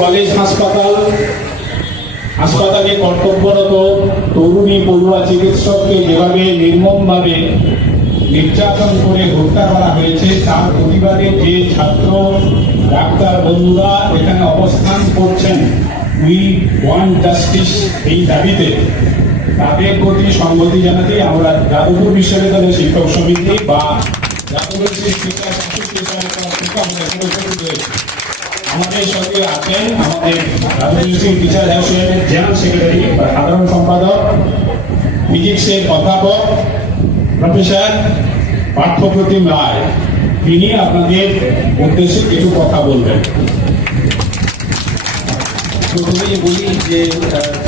College হাসপাতাল, হাসপাতালে কর্তব্যরত তরুণী পড়ুয়া চিকিৎসককে যেভাবে নির্মমভাবে নির্যাতন করে হত্যা করা হয়েছে, তার প্রতিবাদে যে ছাত্র, ডাক্তার বন্ধুরা এখানে অবস্থান করছেন, উই ওয়ান জাস্টিস এই দাবিতে। তাদের প্রতি সংগতি জানাতে আমরা যাদবপুর বিশ্ববিদ্যালয় শিক্ষক সমিতি বা যাদবপুর শিক্ষা থেকে আমরা আমাদের সঙ্গে আছেন আমাদের টিচার অ্যাসোসিয়েশনের জেনারেল সেক্রেটারি সাধারণ সম্পাদক ফিজিক্সের অধ্যাপক প্রফেসর পার্থপ্রতিম রায়। তিনি আপনাদের উদ্দেশ্যে কিছু কথা বলবেন। প্রথমেই বলি যে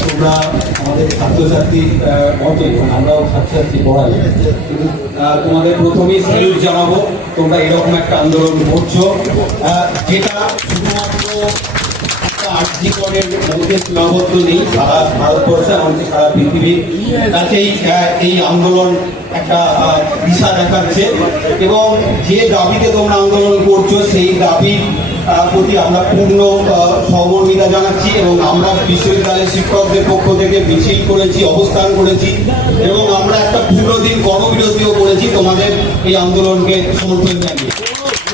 তোমরা আমাদের ছাত্রছাত্রী মতোই আমরাও ছাত্রছাত্রী পড়াই। তোমাদের প্রথমেই স্যালুট জানাব, তোমরা এরকম একটা আন্দোলন করছ যেটা শুধুমাত্র এই আন্দোলন একটা দিশা দেখাচ্ছে। এবং যে দাবিতে তোমরা আন্দোলন করছ, সেই দাবির প্রতি আমরা পূর্ণ সহমর্মিতা জানাচ্ছি এবং আমরা বিশ্ববিদ্যালয়ের শিক্ষকদের পক্ষ থেকে মিছিল করেছি, অবস্থান করেছি এবং আমরা একটা পূর্ণ দিন কর্মবিরতিও করেছি তোমাদের এই আন্দোলনকে সমর্থন জানিয়ে।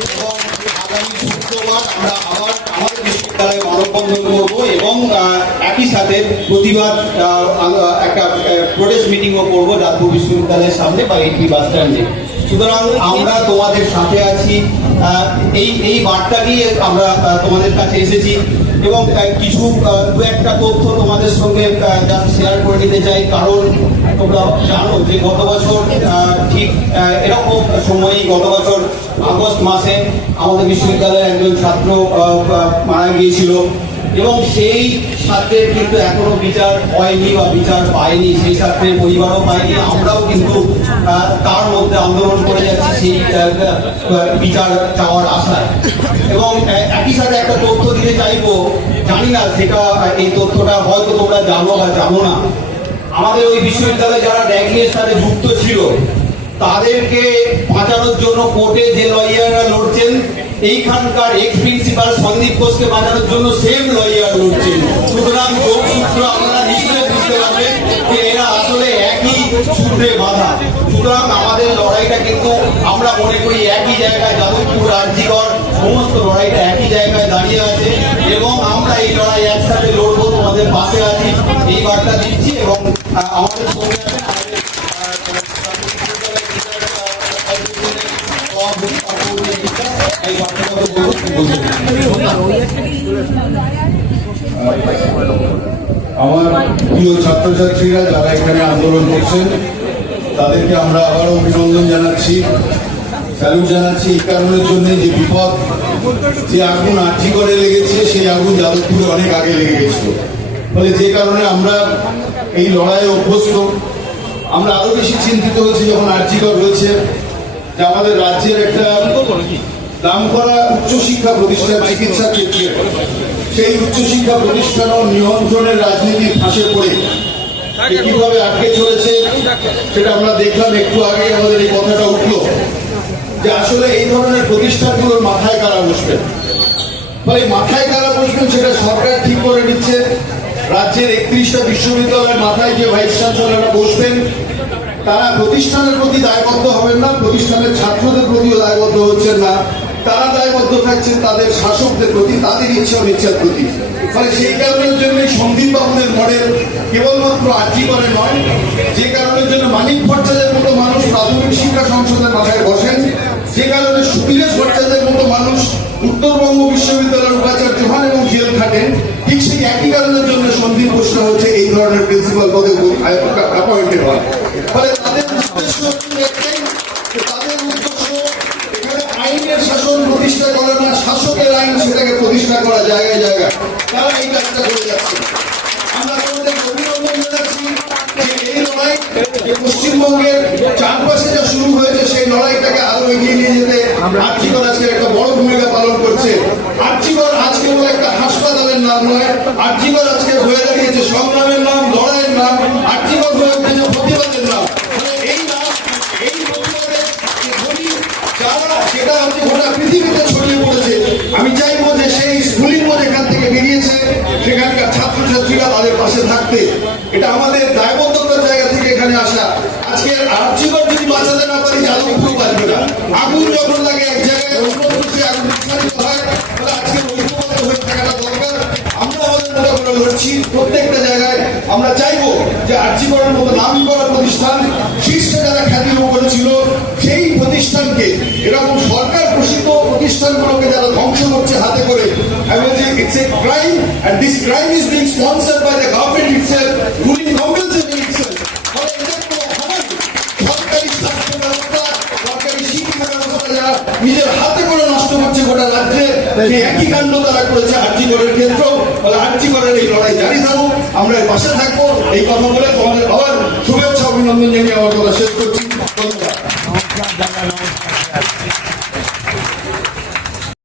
এবং আগামী শুক্রবার আমরা আবার একই সাথে প্রতিবাদ একটা প্রোটেস্ট মিটিংও করব যাদপুর বিশ্ববিদ্যালয়ের সামনে বা এইটি বাস স্ট্যান্ডে সুতরাং আমরা তোমাদের সাথে আছি এই এই বার্তা নিয়ে আমরা তোমাদের কাছে এসেছি এবং কিছু দু একটা তথ্য তোমাদের সঙ্গে শেয়ার করে নিতে চাই। কারণ তোমরা জানো যে গত বছর ঠিক এরকম সময়ই গত বছর আগস্ট মাসে আমাদের বিশ্ববিদ্যালয়ের একজন ছাত্র মারা গিয়েছিল। এবং সেই ছাত্রের কিন্তু এখনও বিচার হয়নি বা বিচার পায়নি, সেই ছাত্রের পরিবারও পায়নি, আমরাও কিন্তু তার মধ্যে আন্দোলন করে যাচ্ছি সেই বিচার চাওয়ার আশায়। এবং একই সাথে একটা তথ্য দিতে চাইব, জানি না সেটা এই তথ্যটা হয়তো তোমরা জানো বা জানো না। আমাদের ওই বিশ্ববিদ্যালয়ে যারা র্যাগিংয়ের সাথে যুক্ত ছিল তাদেরকে বাঁচানোর জন্য কোর্টে যে লয়াররা লড়ছেন, এইখানকার এক্স প্রিন্সিপাল সন্দীপ ঘোষকে বাঁচানোর জন্য সেম লয়ার লড়ছেন। সুতরাং যোগসূত্র আপনারা নিশ্চয়ই বুঝতে পারবেন যে এরা আসলে একই সূত্রে সুতরাং আমাদের লড়াইটা কিন্তু আমরা মনে করি একই জায়গায় যাদবপুর, রাজ্যিকর, সমস্ত লড়াইটা একই জায়গায় দাঁড়িয়ে আছে এবং আমরা এই লড়াই একসাথে লড়বো, তোমাদের পাশে আছি। এই বার্তা দিচ্ছি এবং আমাদের সঙ্গে আমার প্রিয় ছাত্রছাত্রীরা যারা এখানে আন্দোলন করছেন, তাদেরকে আমরা আবারও অভিনন্দন জানাচ্ছি। স্যালুট জানাচ্ছি এই কারণের জন্য যে বিপদ, যে আগুন আর্জি করে লেগেছে, সেই আগুন যাদবপুরে অনেক আগে লেগে গেছিল। ফলে যে কারণে আমরা এই লড়াইয়ে অভ্যস্ত। আমরা আরও বেশি চিন্তিত হয়েছি যখন আর্জিকর হয়েছে। যে আমাদের রাজ্যের একটা নাম করা উচ্চশিক্ষা প্রতিষ্ঠান চিকিৎসা ক্ষেত্রে। সেই উচ্চশিক্ষা প্রতিষ্ঠান ও নিয়ন্ত্রণের রাজনীতির ফাঁসে পড়ে। কীভাবে আটকে চলেছে সেটা আমরা দেখলাম একটু আগে আমাদের এই কথাটা উঠল। যে আসলে এই ধরনের প্রতিষ্ঠানগুলোর মাথায় কারা বসবেন? ফলে মাথায় কারা বসবেন সেটা সরকার ঠিক করে নিচ্ছে। রাজ্যের একত্রিশটা বিশ্ববিদ্যালয়ের মাথায় যে ভাইস চ্যান্সেলররা বসবেন তারা প্রতিষ্ঠানের প্রতি দায়বদ্ধ হবেন না, প্রতিষ্ঠানের ছাত্রদের প্রতিও দায়বদ্ধ হচ্ছেন না। তারা দায়বদ্ধ থাকছেন তাদের শাসকদের প্রতি, তাদের ইচ্ছা অনিচ্ছার প্রতি। ফলে সেই কারণের জন্য সন্দীপ বাবুদের মডেল কেবলমাত্র আর্জি করে নয়, যে কারণের জন্য মানিক ভট্টাচার্যের মতো মানুষ প্রাথমিক শিক্ষা সংসদের মাথায় বসেন, যে কারণে সুবিরেশ ভট্টাচার্যের মতো মানুষ উত্তরবঙ্গ বিশ্ববিদ্যালয়ের উপাচার্য হন এবং জেল খাটেন। ঠিক সেই একই কারণের জন্য সন্দীপ ঘোষণা হচ্ছে এই ধরনের প্রিন্সিপাল পদে হয় ফলে তাদের উদ্দেশ্য তাদের উদ্দেশ্য আইনের শাসন প্রতিষ্ঠা করে না, শাসকের আইন সেটাকে প্রতিষ্ঠা করা জায়গায় জায়গায়। তারা এই কাজটা করে যাচ্ছে। আমরা পশ্চিমবঙ্গের চারপাশে যা শুরু হয়েছে, সেই লড়াইটাকে আরও এগিয়ে নিয়ে যেতে আর্থিকর আজকে একটা বড় ভূমিকা পালন করছে। আর্থিকর একটা হাসপাতালের নাম নয় আর্থিকর আজকে হয়ে দাঁড়িয়েছে সংগ্রামের সেখানকার ছাত্রছাত্রীরা তাদের পাশে থাকতে। এটা আমাদের দায়বদ্ধতার জায়গা থেকে এখানে আসা। আজকে আর্যিকর যদি বাঁচাতে না পারি, যাদবপুরও বাঁচবে না। আগুন যখন লাগে এক দরকার। আমরা প্রত্যেকটা জায়গায় আমরা চাইব যে আর্যিকরের মতো নাম করা প্রতিষ্ঠান শীর্ষে যারা খ্যাতি করেছিল, সেই প্রতিষ্ঠানকে, এরকম সরকার প্রসিদ্ধ প্রতিষ্ঠানগুলোকে যারা ফলে এদের কোনো ক্ষমা নেই। সরকারি স্বাস্থ্য ব্যবস্থা, সরকারি শিক্ষা ব্যবস্থা যারা নিজের হাতে করে নষ্ট করছে গোটা রাজ্যে একই কাণ্ড তারা করেছে আর্জি করের ক্ষেত্রেও আর্জি করের এই লড়াই জারি থাকুক, আমরা পাশে থাকব, এই কথা বলে তোমাদের